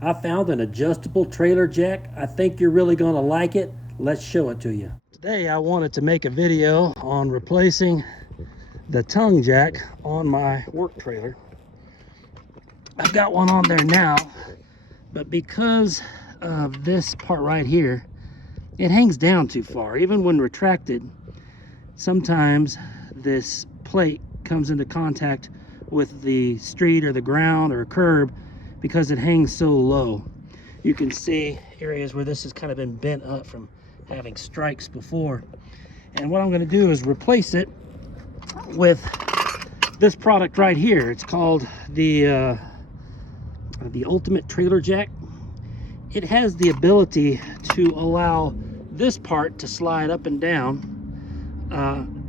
I found an adjustable trailer jack. I think you're really going to like it. Let's show it to you. Today I wanted to make a video on replacing the tongue jack on my work trailer. I've got one on there now, but because of this part right here, it hangs down too far. Even when retracted, sometimes this plate comes into contact with the street or the ground or a curb because it hangs so low. You can see areas where this has kind of been bent up from having strikes before. And what I'm going to do is replace it with this product right here. It's called the Ultimate Trailer Jack. It has the ability to allow this part to slide up and down,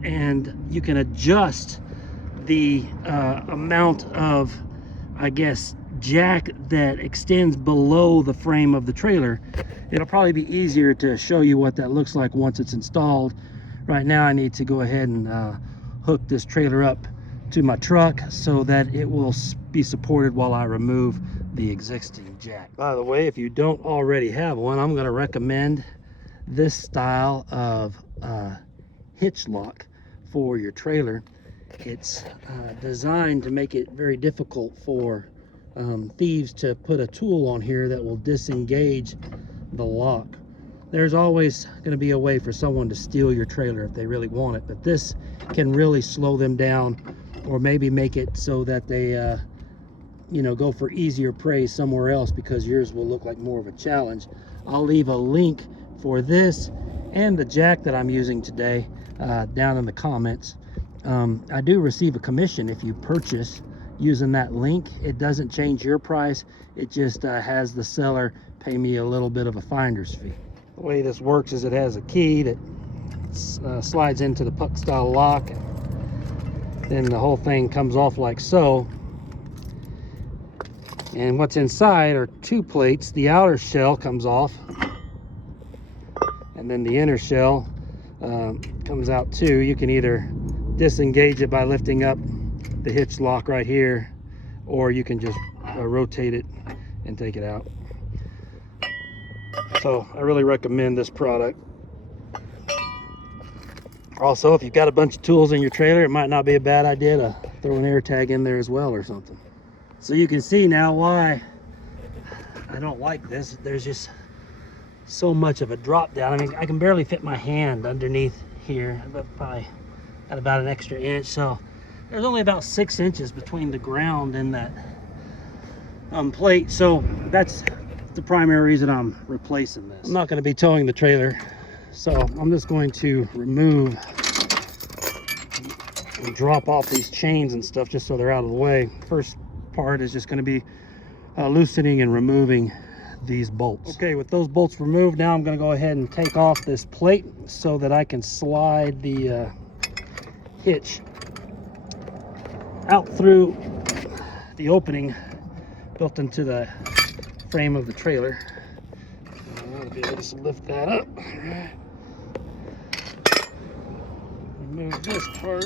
and you can adjust the amount of, I guess, jack that extends below the frame of the trailer. It'll probably be easier to show you what that looks like once it's installed. Right now I need to go ahead and hook this trailer up to my truck so that it will be supported while I remove the existing jack. By the way, if you don't already have one, I'm going to recommend this style of hitch lock for your trailer. It's designed to make it very difficult for thieves to put a tool on here that will disengage the lock. There's always going to be a way for someone to steal your trailer if they really want it, but this can really slow them down, or maybe make it so that they you know, go for easier prey somewhere else because yours will look like more of a challenge. I'll leave a link for this and the jack that I'm using today down in the comments. I do receive a commission if you purchase using that link. It doesn't change your price. It just has the seller pay me a little bit of a finder's fee. The way this works is it has a key that slides into the puck style lock. Then the whole thing comes off like so. And what's inside are two plates. The outer shell comes off, and then the inner shell comes out too. You can either disengage it by lifting up the hitch lock right here, or you can just rotate it and take it out. So I really recommend this product. Also, if you've got a bunch of tools in your trailer, it might not be a bad idea to throw an air tag in there as well or something. So you can see now why I don't like this. There's just so much of a drop down. I mean, I can barely fit my hand underneath here, but probably at about an extra inch. So there's only about 6 inches between the ground and that plate. So that's the primary reason I'm replacing this. I'm not going to be towing the trailer, so I'm just going to remove and drop off these chains and stuff just so they're out of the way. First part is just going to be loosening and removing these bolts. Okay, with those bolts removed, now I'm going to go ahead and take off this plate so that I can slide the hitch out through the opening built into the frame of the trailer. I want to be able to just lift that up. Remove this part.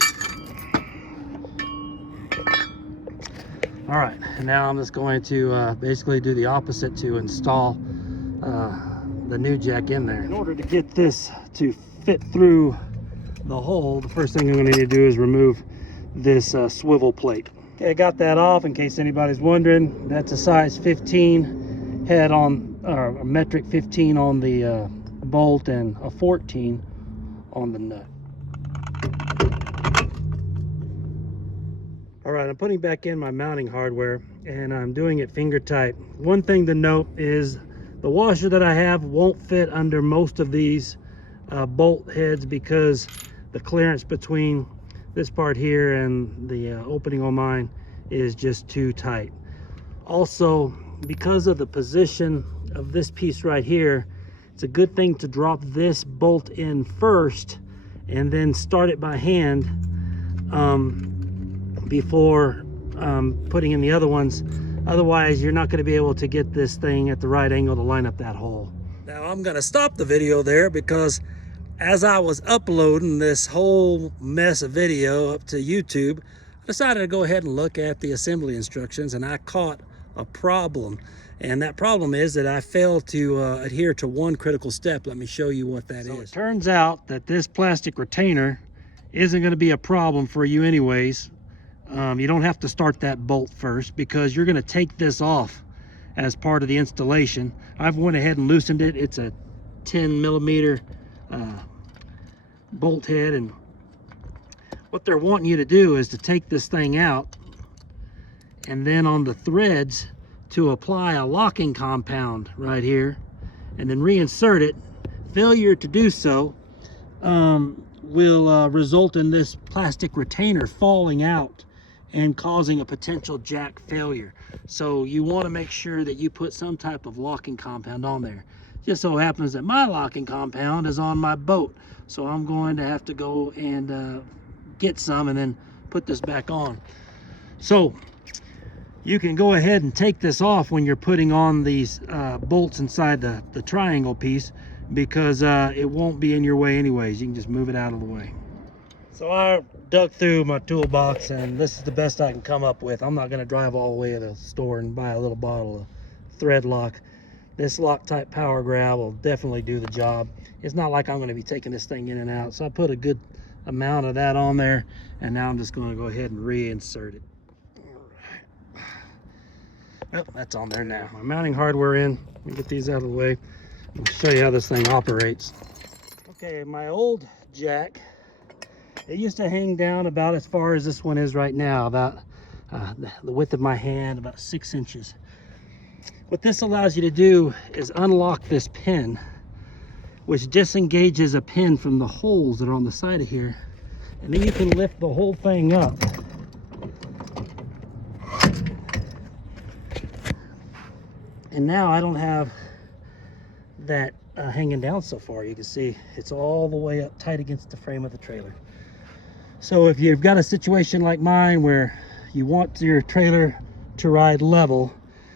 All right, and now I'm just going to basically do the opposite to install the new jack in there. In order to get this to fit through the hole, the first thing I'm going to need to do is remove this swivel plate. Okay, I got that off in case anybody's wondering. That's a size 15 head on, or a metric 15 on the bolt and a 14 on the nut. All right, I'm putting back in my mounting hardware and I'm doing it finger tight. One thing to note is the washer that I have won't fit under most of these bolt heads because the clearance between this part here and the opening on mine is just too tight. Also, because of the position of this piece right here, it's a good thing to drop this bolt in first and then start it by hand before putting in the other ones. Otherwise, you're not going to be able to get this thing at the right angle to line up that hole. Now I'm going to stop the video there because as I was uploading this whole mess of video up to YouTube, I decided to go ahead and look at the assembly instructions, and I caught a problem. And that problem is that I failed to adhere to one critical step. Let me show you what that is. It turns out that this plastic retainer isn't going to be a problem for you anyways. You don't have to start that bolt first because you're going to take this off as part of the installation. I've went ahead and loosened it. It's a 10 millimeter bolt head, and what they're wanting you to do is to take this thing out and then on the threads to apply a locking compound right here and then reinsert it. Failure to do so will result in this plastic retainer falling out and causing a potential jack failure. So you want to make sure that you put some type of locking compound on there. Just so happens that my locking compound is on my boat, so I'm going to have to go and get some and then put this back on. So you can go ahead and take this off when you're putting on these bolts inside the triangle piece, because it won't be in your way anyways. You can just move it out of the way. So I dug through my toolbox and this is the best I can come up with. I'm not going to drive all the way to the store and buy a little bottle of thread lock. This Loctite Power Grab will definitely do the job. It's not like I'm going to be taking this thing in and out, so I put a good amount of that on there, and now I'm just going to go ahead and reinsert it. Well, that's on there now. My mounting hardware in. Let me get these out of the way. I'll show you how this thing operates. Okay, my old jack, it used to hang down about as far as this one is right now, about the width of my hand, about 6 inches. What this allows you to do is unlock this pin, which disengages a pin from the holes that are on the side of here, and then you can lift the whole thing up. And now I don't have that hanging down so far. You can see it's all the way up tight against the frame of the trailer. So if you've got a situation like mine where you want your trailer to ride level,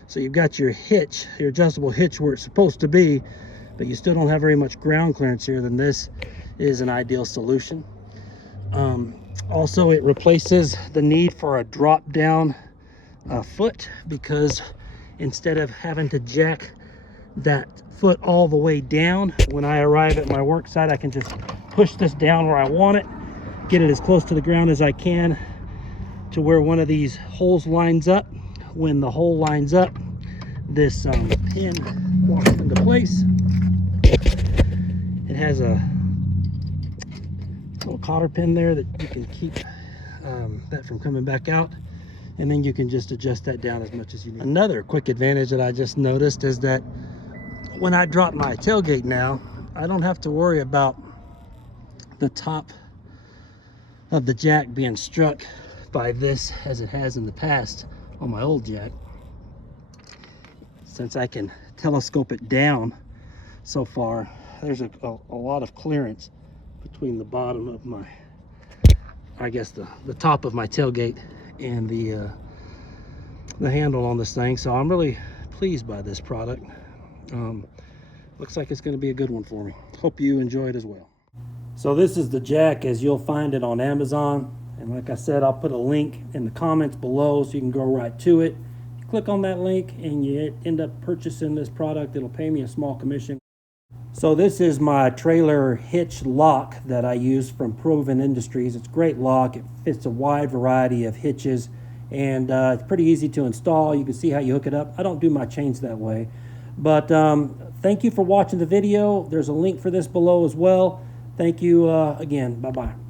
so you've got your hitch, your adjustable hitch where it's supposed to be, but you still don't have very much ground clearance here, then this is an ideal solution. Also, it replaces the need for a drop down foot, because instead of having to jack that foot all the way down, when I arrive at my work site, I can just push this down where I want it, get it as close to the ground as I can to where one of these holes lines up. When the hole lines up, this pin walks into place. It has a little cotter pin there that you can keep that from coming back out, and then you can just adjust that down as much as you need. Another quick advantage that I just noticed is that when I drop my tailgate now, I don't have to worry about the top of the jack being struck by this as it has in the past on my old jack. Since I can telescope it down so far, there's a lot of clearance between the bottom of my, I guess the top of my tailgate and the handle on this thing. So I'm really pleased by this product. Looks like it's going to be a good one for me. Hope you enjoy it as well. So this is the jack as you'll find it on Amazon, and like I said, I'll put a link in the comments below so you can go right to it. You click on that link and you end up purchasing this product. It'll pay me a small commission. So this is my trailer hitch lock that I use from Proven Industries. It's a great lock. It fits a wide variety of hitches, and it's pretty easy to install. You can see how you hook it up. I don't do my chains that way, but thank you for watching the video. There's a link for this below as well. Thank you again. Bye-bye.